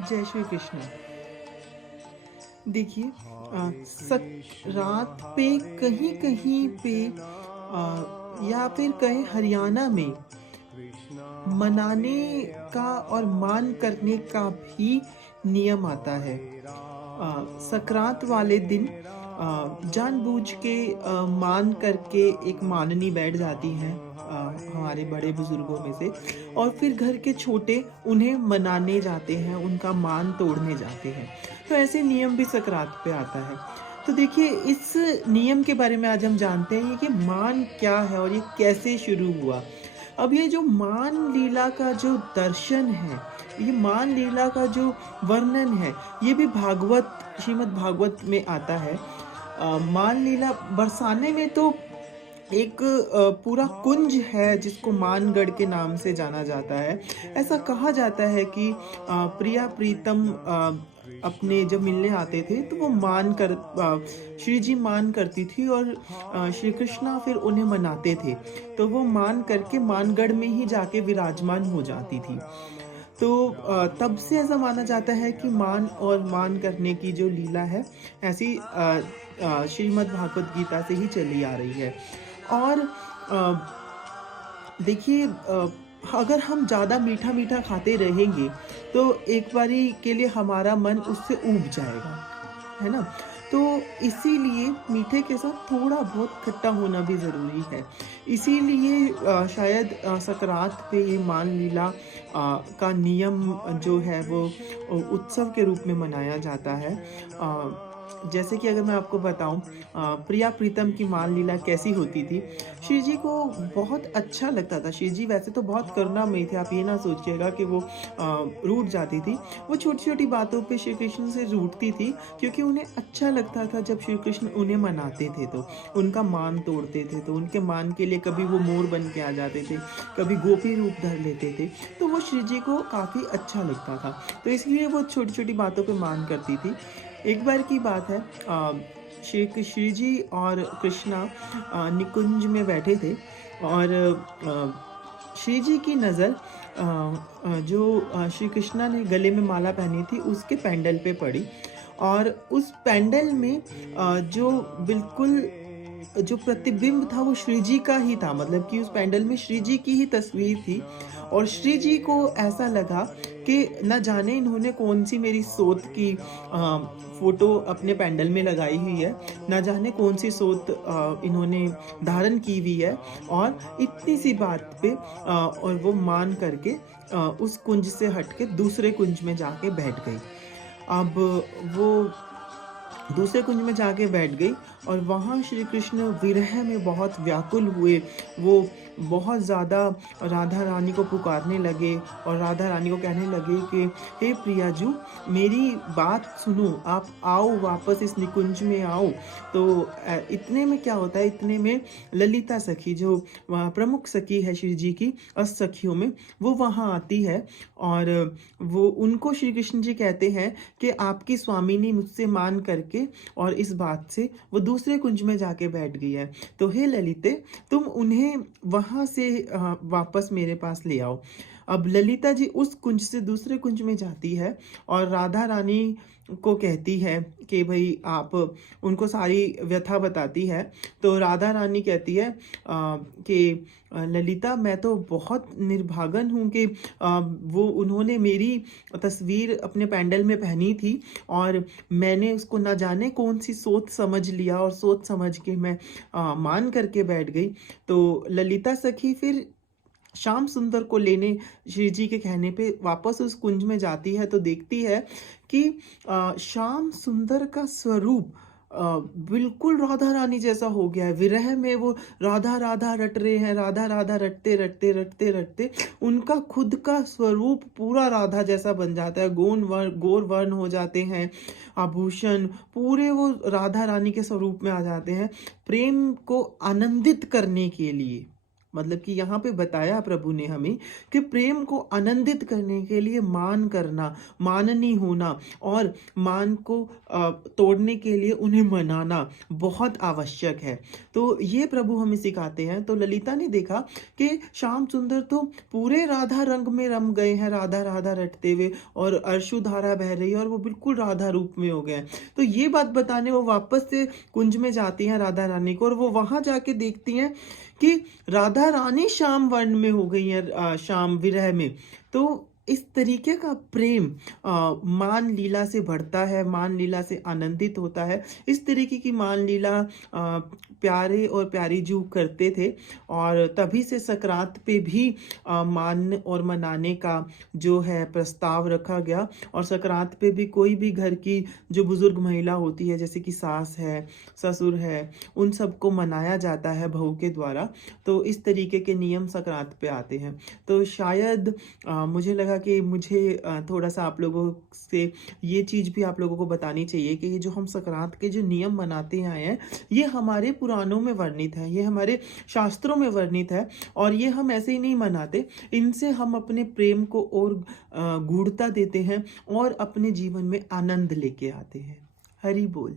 जय श्री कृष्ण। देखिए, सकरात पे कहीं-कहीं पे या फिर कहें हरियाणा में मनाने का और मान करने का भी नियम आता है। सकरात वाले दिन जानबूझ के मान करके एक माननी बैठ जाती हैं हमारे बड़े बुजुर्गों में से, और फिर घर के छोटे उन्हें मनाने जाते हैं, उनका मान तोड़ने जाते हैं। तो ऐसे नियम भी सकरात पे आता है। तो देखिए, इस नियम के बारे में आज हम जानते हैं कि मान क्या है और ये कैसे शुरू हुआ। अब ये जो मान लीला का जो दर्शन है, ये मान लीला का जो वर्णन है, ये भी भागवत, श्रीमद् भागवत में आता है। मान लीला बरसाने में तो एक पूरा कुंज है जिसको मानगढ़ के नाम से जाना जाता है। ऐसा कहा जाता है कि प्रिया प्रीतम अपने जब मिलने आते थे तो वो श्री जी मान करती थी, और श्री कृष्णा फिर उन्हें मनाते थे। तो वो मान करके मानगढ़ में ही जाके विराजमान हो जाती थी। तो तब से ऐसा माना जाता है कि मान और मान करने की जो लीला है, ऐसी श्रीमद् भागवत गीता से ही चली आ रही है। और देखिए, अगर हम ज़्यादा मीठा-मीठा खाते रहेंगे, तो एक बारी के लिए हमारा मन उससे ऊब जाएगा, है ना? तो इसीलिए मीठे के साथ थोड़ा बहुत खट्टा होना भी ज़रूरी है। इसीलिए शायद सकरात पे ये मान लीला का नियम जो है वो उत्सव के रूप में मनाया जाता है। जैसे कि अगर मैं आपको बताऊँ, प्रिया प्रीतम की मान लीला कैसी होती थी। श्री जी को बहुत अच्छा लगता था। श्री जी वैसे तो बहुत करुणामयी थे, आप ये ना सोचिएगा कि वो रूठ जाती थी। वो छोटी-छोटी बातों पे श्री कृष्ण से रूठती थी, क्योंकि उन्हें अच्छा लगता था जब श्री कृष्ण उन्हें मनाते थे तो, उनका मान तोड़ते थे तो, उनके मान के लिए कभी वो मोर बन के आ जाते थे, कभी गोपी रूप धर लेते थे। तो वो श्री जी को काफ़ी अच्छा लगता था। तो इसलिए वो छोटी-छोटी बातों पे मान करती थी। एक बार की बात है, श्री जी और कृष्णा निकुंज में बैठे थे, और श्री जी की नज़र जो श्री कृष्णा ने गले में माला पहनी थी उसके पेंडल पे पड़ी, और उस पेंडल में जो बिल्कुल जो प्रतिबिंब था वो श्री जी का ही था। मतलब कि उस पेंडल में श्री जी की ही तस्वीर थी, और श्री जी को ऐसा लगा कि न जाने इन्होंने कौन सी मेरी सोत की फोटो अपने पेंडल में लगाई हुई है, न जाने कौन सी सोत इन्होंने धारण की हुई है, और इतनी सी बात पे और वो मान करके उस कुंज से हट के दूसरे कुंज में जाके बैठ गई। अब वो दूसरे कुंज में जाके बैठ गई, और वहाँ श्री कृष्ण विरह में बहुत व्याकुल हुए। वो बहुत ज़्यादा राधा रानी को पुकारने लगे, और राधा रानी को कहने लगे कि हे प्रियाजू, मेरी बात सुनो, आप आओ वापस इस निकुंज में आओ। तो इतने में क्या होता है, इतने में ललिता सखी, जो प्रमुख सखी है श्री जी की सखियों में, वो वहाँ आती है, और वो उनको श्री कृष्ण जी कहते हैं कि आपकी स्वामिनी मुझसे मान करके और इस बात से वो दूसरे कुंज में जाके बैठ गई है। तो हे ललिते, तुम उन्हें वहाँ से वापस मेरे पास ले आओ। अब ललिता जी उस कुंज से दूसरे कुंज में जाती है, और राधा रानी को कहती है कि भाई आप, उनको सारी व्यथा बताती है। तो राधा रानी कहती है कि ललिता, मैं तो बहुत निर्भागन हूँ कि वो उन्होंने मेरी तस्वीर अपने पेंडल में पहनी थी, और मैंने उसको ना जाने कौन सी सोच समझ लिया, और सोच समझ के मैं मान करके बैठ गई। तो ललिता सखी फिर श्याम सुंदर को लेने श्री जी के कहने पे वापस उस कुंज में जाती है, तो देखती है कि श्याम सुंदर का स्वरूप बिल्कुल राधा रानी जैसा हो गया है। विरह में वो राधा राधा रट रहे हैं, राधा राधा रटते रटते रटते रटते उनका खुद का स्वरूप पूरा राधा जैसा बन जाता है। गौर वर्ण हो जाते हैं, आभूषण पूरे वो राधा रानी के स्वरूप में आ जाते हैं, प्रेम को आनंदित करने के लिए। मतलब कि यहाँ पे बताया प्रभु ने हमें कि प्रेम को आनंदित करने के लिए मान करना, माननी होना और मान को तोड़ने के लिए उन्हें मनाना बहुत आवश्यक है। तो ये प्रभु हमें सिखाते हैं। तो ललिता ने देखा कि श्याम सुंदर तो पूरे राधा रंग में रम गए हैं, राधा राधा रटते हुए, और अश्रु धारा बह रही है और वो बिल्कुल राधा रूप में हो गए हैं। तो ये बात बताने वो वापस से कुंज में जाती हैं राधा रानी को, और वो वहां जाके देखती हैं कि राधा रानी श्याम वर्ण में हो गई है, श्याम विरह में। तो इस तरीके का प्रेम मान लीला से बढ़ता है, मान लीला से आनंदित होता है। इस तरीके की मान लीला प्यारे और प्यारी जू करते थे, और तभी से सकरात पे भी मान और मनाने का जो है प्रस्ताव रखा गया। और सकरात पे भी कोई भी घर की जो बुजुर्ग महिला होती है, जैसे कि सास है, ससुर है, उन सबको मनाया जाता है बहू के द्वारा। तो इस तरीके के नियम सकरात पे आते हैं। तो शायद मुझे लगा कि मुझे थोड़ा सा आप लोगों से ये चीज़ भी आप लोगों को बतानी चाहिए कि ये जो हम सकरात के जो नियम मनाते आए हैं, ये हमारे पुराणों में वर्णित है, ये हमारे शास्त्रों में वर्णित है, और ये हम ऐसे ही नहीं मनाते। इनसे हम अपने प्रेम को और गूढ़ता देते हैं और अपने जीवन में आनंद लेके आते हैं। हरि बोल।